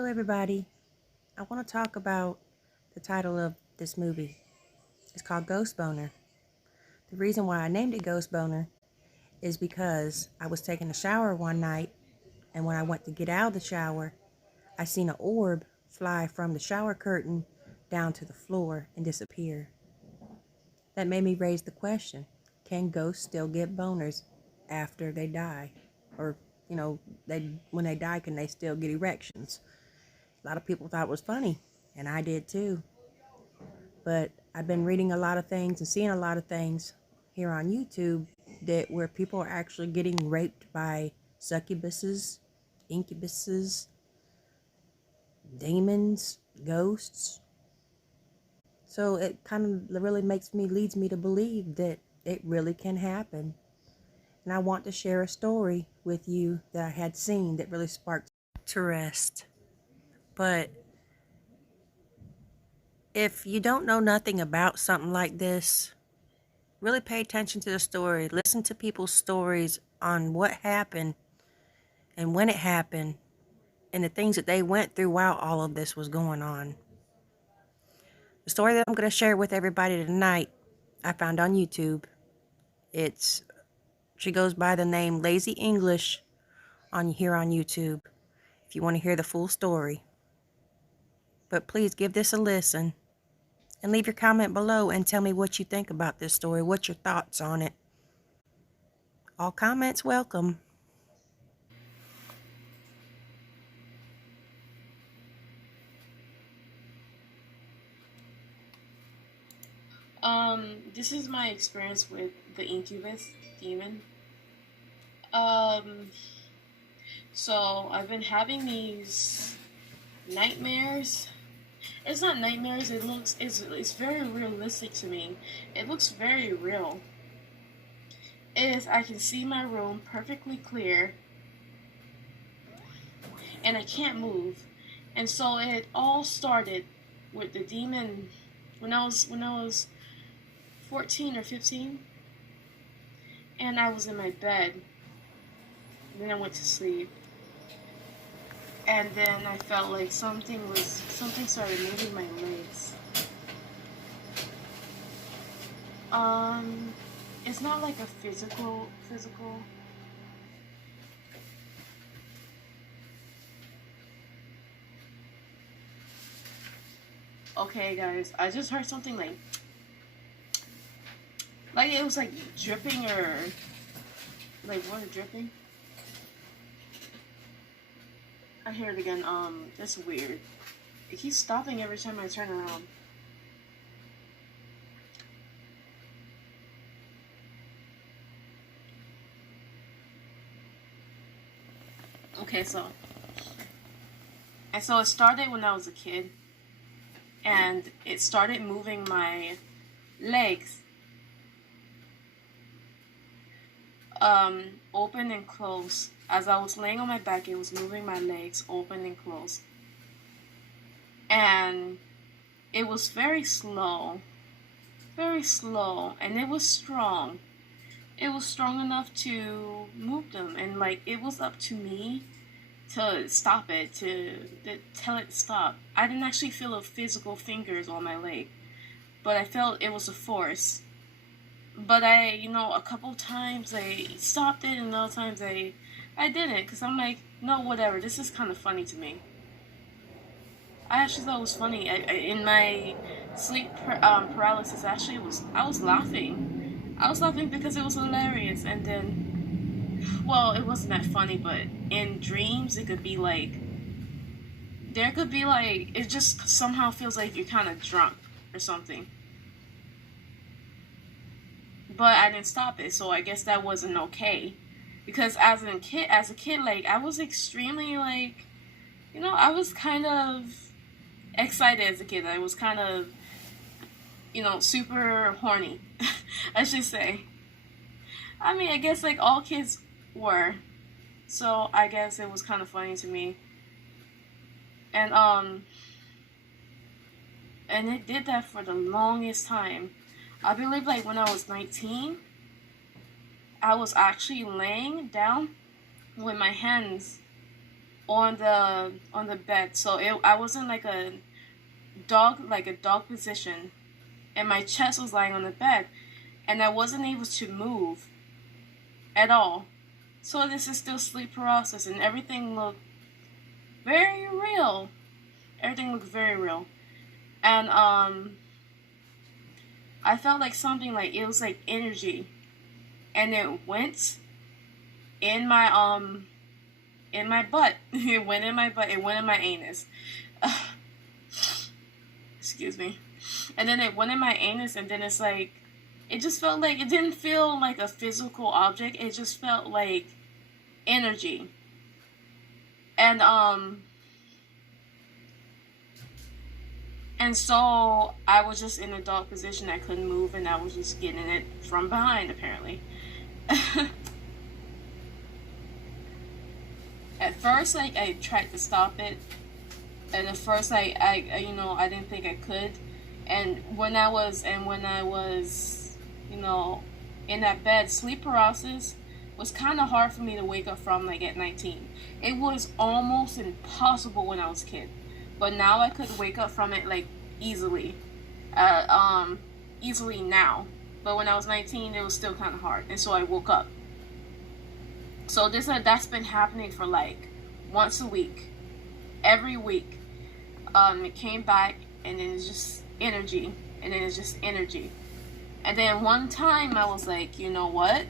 Hello, everybody. I want to talk about the title of this movie. It's called Ghost Boner. The reason why I named it Ghost Boner is because I was taking a shower one night, and when I went to get out of the shower, I seen an orb fly from the shower curtain down to the floor and disappear. That made me raise the question, can ghosts still get boners after they die? Or, when they die, can they still get erections? A lot of people thought it was funny, and I did too. But I've been reading a lot of things and seeing a lot of things here on YouTube that where people are actually getting raped by succubuses, incubuses, demons, ghosts. So it kind of really leads me to believe that it really can happen. And I want to share a story with you that I had seen that really sparked interest. But if you don't know nothing about something like this, really pay attention to the story. Listen to people's stories on what happened and when it happened and the things that they went through while all of this was going on. The story that I'm going to share with everybody tonight, I found on YouTube. She goes by the name Lazyenglishs on YouTube if you want to hear the full story. But please give this a listen and leave your comment below and tell me what you think about this story. What's your thoughts on it? All comments welcome. This is my experience with the Incubus demon. Um, so I've been having these nightmares. It's not nightmares. It's very realistic to me. It looks very real. I can see my room perfectly clear, and I can't move. And so it all started with the demon when I was 14 or 15, and I was in my bed. Then I went to sleep, and then I felt like something started moving my legs. It's not like a physical. Okay, guys, I just heard something like it was like dripping or like water dripping. I hear it again. That's weird. It keeps stopping every time I turn around. Okay, so it started when I was a kid, and it started moving my legs, open and close. As I was laying on my back, it was moving my legs open and close. And it was very slow, and it was strong. It was strong enough to move them, and like it was up to me to stop it, to tell it to stop. I didn't actually feel a physical fingers on my leg, but I felt it was a force. But a couple times I stopped it, and other times I didn't, because I'm like, no, whatever, this is kind of funny to me. I actually thought it was funny. In my sleep paralysis, actually, I was laughing. I was laughing because it was hilarious, and then, well, it wasn't that funny, but in dreams, it could be like, it just somehow feels like you're kind of drunk or something. But I didn't stop it, so I guess that wasn't okay. Because as a kid, like, I was extremely, like, I was kind of excited as a kid. I was kind of, super horny, I should say. I mean, I guess, like, all kids were. So I guess it was kind of funny to me. And it did that for the longest time. I believe, like, when I was 19, I was actually laying down with my hands on the bed. So I was in like a dog position, and my chest was lying on the bed, and I wasn't able to move at all. So this is still sleep paralysis, and everything looked very real. Everything looked very real, and I felt like something, like it was like energy, and it went in my butt. It went in my butt. It went in my anus. Excuse me. And then it went in my anus, and then it's like, it just felt like, it didn't feel like a physical object. It just felt like energy. And so I was just in a dog position. I couldn't move, and I was just getting it from behind, apparently. At first, like, I tried to stop it, and at first, I I didn't think I could. And when I was, in that bed, sleep paralysis was kind of hard for me to wake up from, like, at 19. It was almost impossible when I was a kid, but now I could wake up from it, like, easily, easily now. But when I was 19, it was still kind of hard, and so I woke up. So that's been happening for like once a week, every week. It came back, and then it's just energy, and then it's just energy. And then one time I was like, you know what?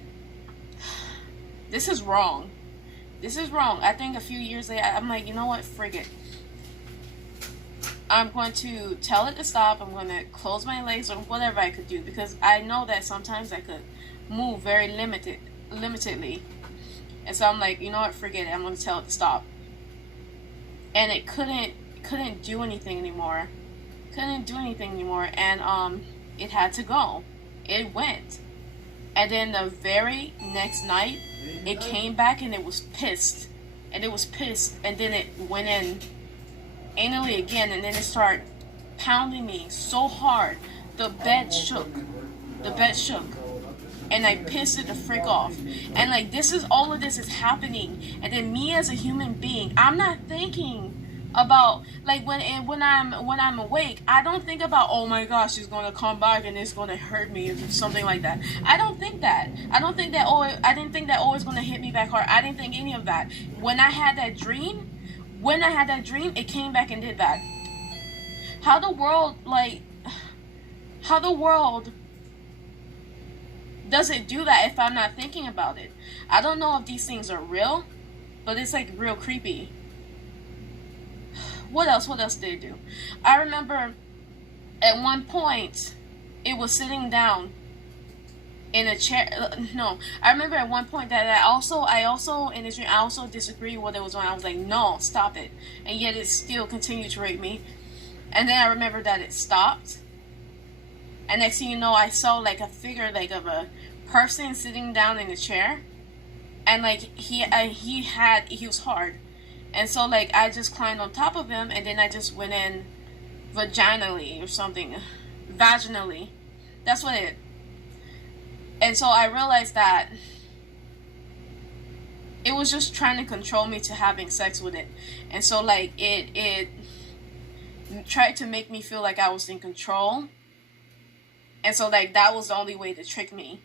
This is wrong. This is wrong. I think a few years later, I'm like, you know what? Frig it. I'm going to tell it to stop. I'm going to close my legs or whatever I could do, because I know that sometimes I could move very limitedly. And so I'm like, you know what? Forget it. I'm going to tell it to stop. And it couldn't do anything anymore. Couldn't do anything anymore. And it had to go. It went. And then the very next night, it came back, and it was pissed. And it was pissed. And then it went in anally again, and then it started pounding me so hard. The bed shook. The bed shook. And I pissed it the frick off. And like, all of this is happening. And then me as a human being, I'm not thinking about, like, when I'm awake, I don't think about, oh my gosh, she's gonna come back and it's gonna hurt me or something like that. I don't think that. I didn't think that, oh, it's gonna hit me back hard. I didn't think any of that. When I had that dream, it came back and did that. How the world does it do that if I'm not thinking about it? I don't know if these things are real, but it's like real creepy. What else did it do? I remember at one point it was sitting down in a chair. No, I remember at one point that I also in this dream, I also disagreed with what it was on. I was like, no, stop it. And yet it still continued to rape me. And then I remember that it stopped. And next thing you know, I saw like a figure, like of a person sitting down in a chair, and like he was hard, and so like I just climbed on top of him, and then I just went in vaginally or something, vaginally. That's what it. And so I realized that it was just trying to control me to having sex with it, and so like it tried to make me feel like I was in control. And so, like, that was the only way to trick me.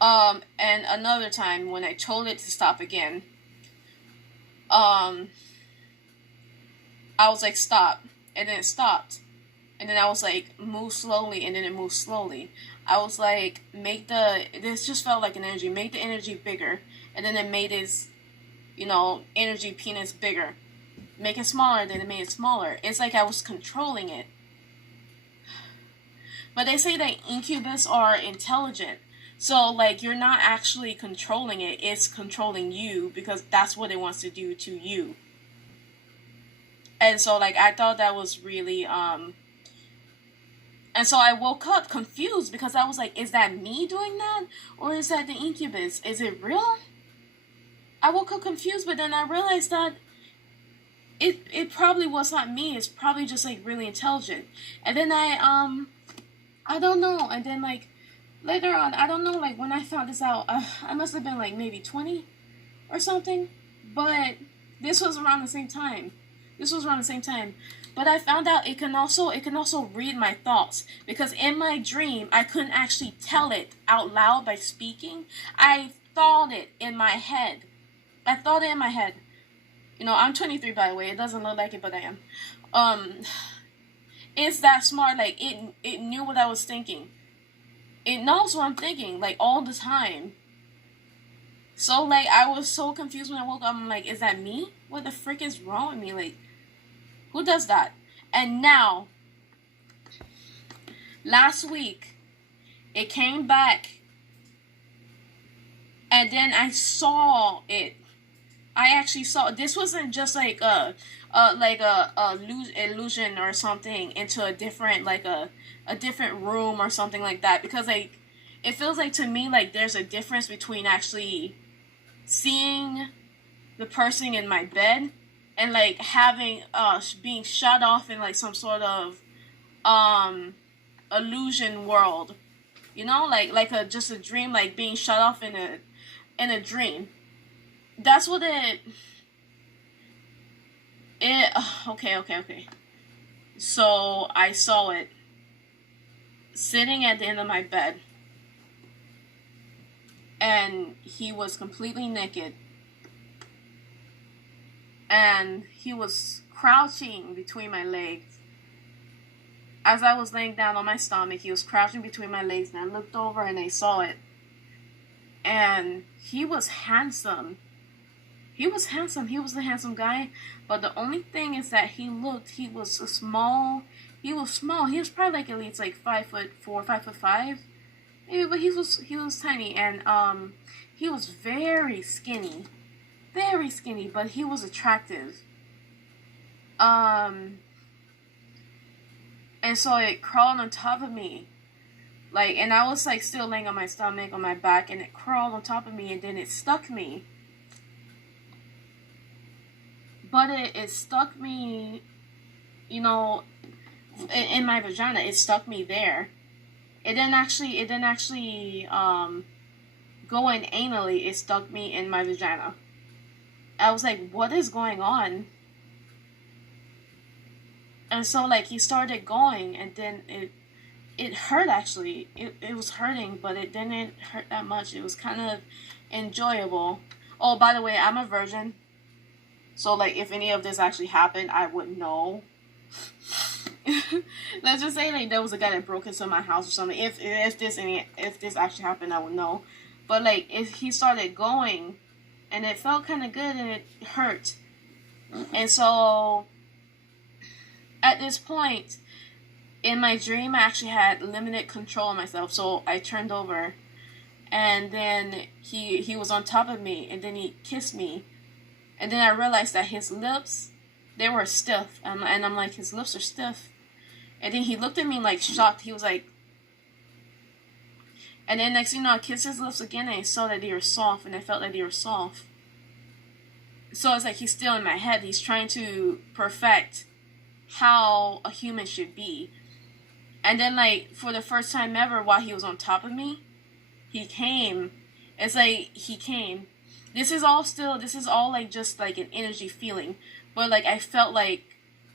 And another time, when I told it to stop again, I was like, stop. And then it stopped. And then I was like, move slowly. And then it moved slowly. I was like, this just felt like an energy. Make the energy bigger. And then it made its, energy penis bigger. Make it smaller. Then it made it smaller. It's like I was controlling it. But they say that incubus are intelligent. So, like, you're not actually controlling it. It's controlling you, because that's what it wants to do to you. And so, like, I thought that was really, And so I woke up confused, because I was like, is that me doing that? Or is that the incubus? Is it real? I woke up confused, but then I realized that it probably was not me. It's probably just, like, really intelligent. And then I don't know. And then, like, later on, I don't know, like, when I found this out, I must have been, like, maybe 20 or something. But this was around the same time. This was around the same time. But I found out it can also read my thoughts, because in my dream I couldn't actually tell it out loud by speaking. I thought it in my head. I thought it in my head. You know, I'm 23, by the way. It doesn't look like it, but I am. It's that smart. Like, it knew what I was thinking. It knows what I'm thinking, like, all the time. So, like, I was so confused when I woke up. I'm like, is that me? What the frick is wrong with me? Like, who does that? And now, last week, it came back, and then I saw it. I actually saw, this wasn't just like a illusion or something into a different, like a different room or something like that, because like it feels like, to me, like there's a difference between actually seeing the person in my bed and like having being shut off in like some sort of illusion world, you know, like a just a dream, like being shut off in a dream. That's what it okay. So I saw it sitting at the end of my bed, and he was completely naked, and he was crouching between my legs. As I was laying down on my stomach, he was crouching between my legs, and I looked over and I saw it. And he was handsome. He was handsome. He was a handsome guy. But the only thing is that he was small. He was small. He was probably like at least like 5'4", 5'5". Maybe, but he was tiny, and he was very skinny. Very skinny, but he was attractive. And so it crawled on top of me. Like, and I was like still laying on my stomach, on my back, and it crawled on top of me, and then it stuck me. But it stuck me, you know, in my vagina. It stuck me there. It didn't actually go in anally. It stuck me in my vagina. I was like, what is going on? And so like he started going, and then it hurt actually. It was hurting, but it didn't hurt that much. It was kind of enjoyable. Oh, by the way, I'm a virgin. So, like, if any of this actually happened, I would know. Let's just say, like, there was a guy that broke into my house or something. If this actually happened, I would know. But, like, if he started going, and it felt kind of good, and it hurt. And so, at this point, in my dream, I actually had limited control of myself. So, I turned over, and then he was on top of me, and then he kissed me. And then I realized that his lips, they were stiff. And I'm like, his lips are stiff. And then he looked at me like shocked. He was like... And then next thing you know, I kissed his lips again, and I saw that they were soft. And I felt that they were soft. So it's like he's still in my head. He's trying to perfect how a human should be. And then, like, for the first time ever, while he was on top of me, he came. It's like, he came. This is all like just like an energy feeling, but like I felt like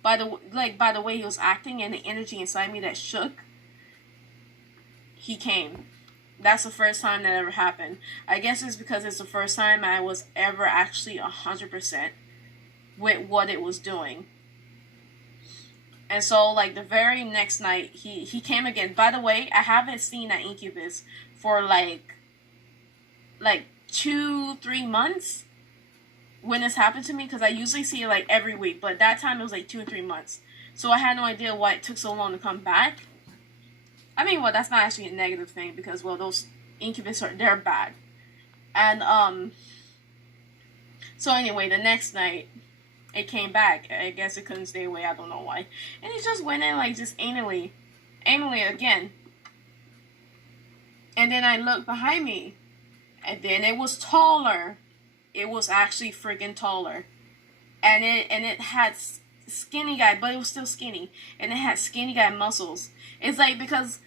by the way he was acting and the energy inside me that shook, he came. That's the first time that ever happened. I guess it's because it's the first time I was ever actually 100% with what it was doing. And so like the very next night he came again. By the way, I haven't seen that incubus for like 2-3 months when this happened to me, because I usually see it like every week, but that time it was like 2 or 3 months. So I had no idea why it took so long to come back. I mean, well, that's not actually a negative thing, because, well, those incubus they're bad. And so anyway, the next night it came back. I guess it couldn't stay away. I don't know why. And he just went in like just anally again. And then I looked behind me. And then it was taller. It was actually freaking taller. And it had skinny guy, but it was still skinny. And it had skinny guy muscles. It's like, because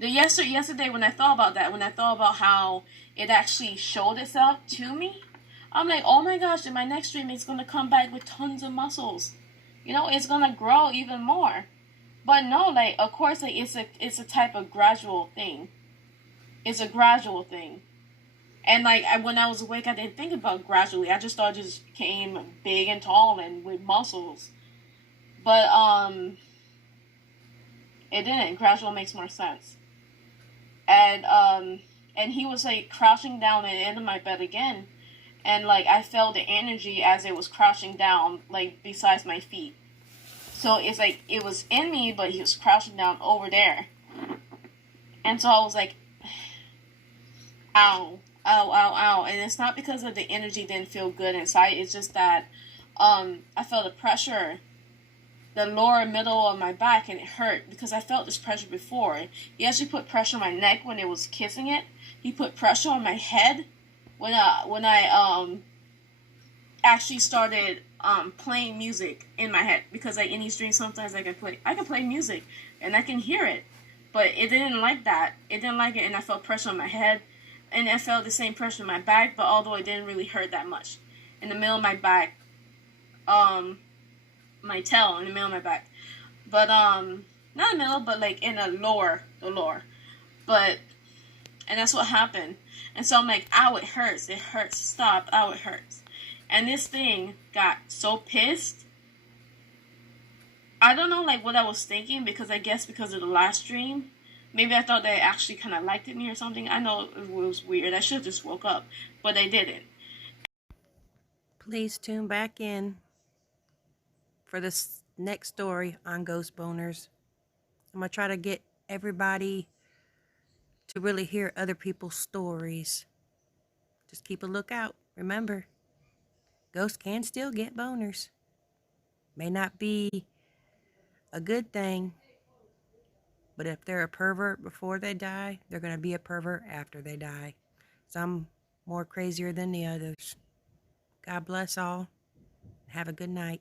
yesterday when I thought about that, when I thought about how it actually showed itself to me, I'm like, oh my gosh, in my next dream, it's gonna come back with tons of muscles. You know, it's gonna grow even more. But no, like, of course, like, it's a type of gradual thing. It's a gradual thing. And like, when I was awake, I didn't think about gradually. I just thought it just came big and tall and with muscles. But it didn't. Gradual makes more sense. And he was like crouching down at the end of my bed again, and like I felt the energy as it was crouching down, like beside my feet. So it's like it was in me, but he was crouching down over there. And so I was like, ow, ow, ow, ow. And it's not because of the energy didn't feel good inside. It's just that I felt the pressure, the lower middle of my back, and it hurt because I felt this pressure before. He actually put pressure on my neck when it was kissing it. He put pressure on my head when I actually started playing music in my head, because like in these dreams sometimes I can play music and I can hear it, but it didn't like that. It didn't like it, and I felt pressure on my head, and I felt the same pressure on my back, but although it didn't really hurt that much, in the middle of my back, my tail in the middle of my back, but not in the middle, but like in the lower, but and that's what happened. And so I'm like, ow, it hurts, stop, ow, it hurts. And this thing got so pissed. I don't know like what I was thinking, because I guess because of the last dream, maybe I thought they actually kind of liked me or something. I know it was weird. I should have just woke up, but they didn't. Please tune back in for this next story on Ghost Boners. I'm going to try to get everybody to really hear other people's stories. Just keep a lookout. Remember, ghosts can still get boners. May not be a good thing, but if they're a pervert before they die, they're going to be a pervert after they die. Some more crazier than the others. God bless all. Have a good night.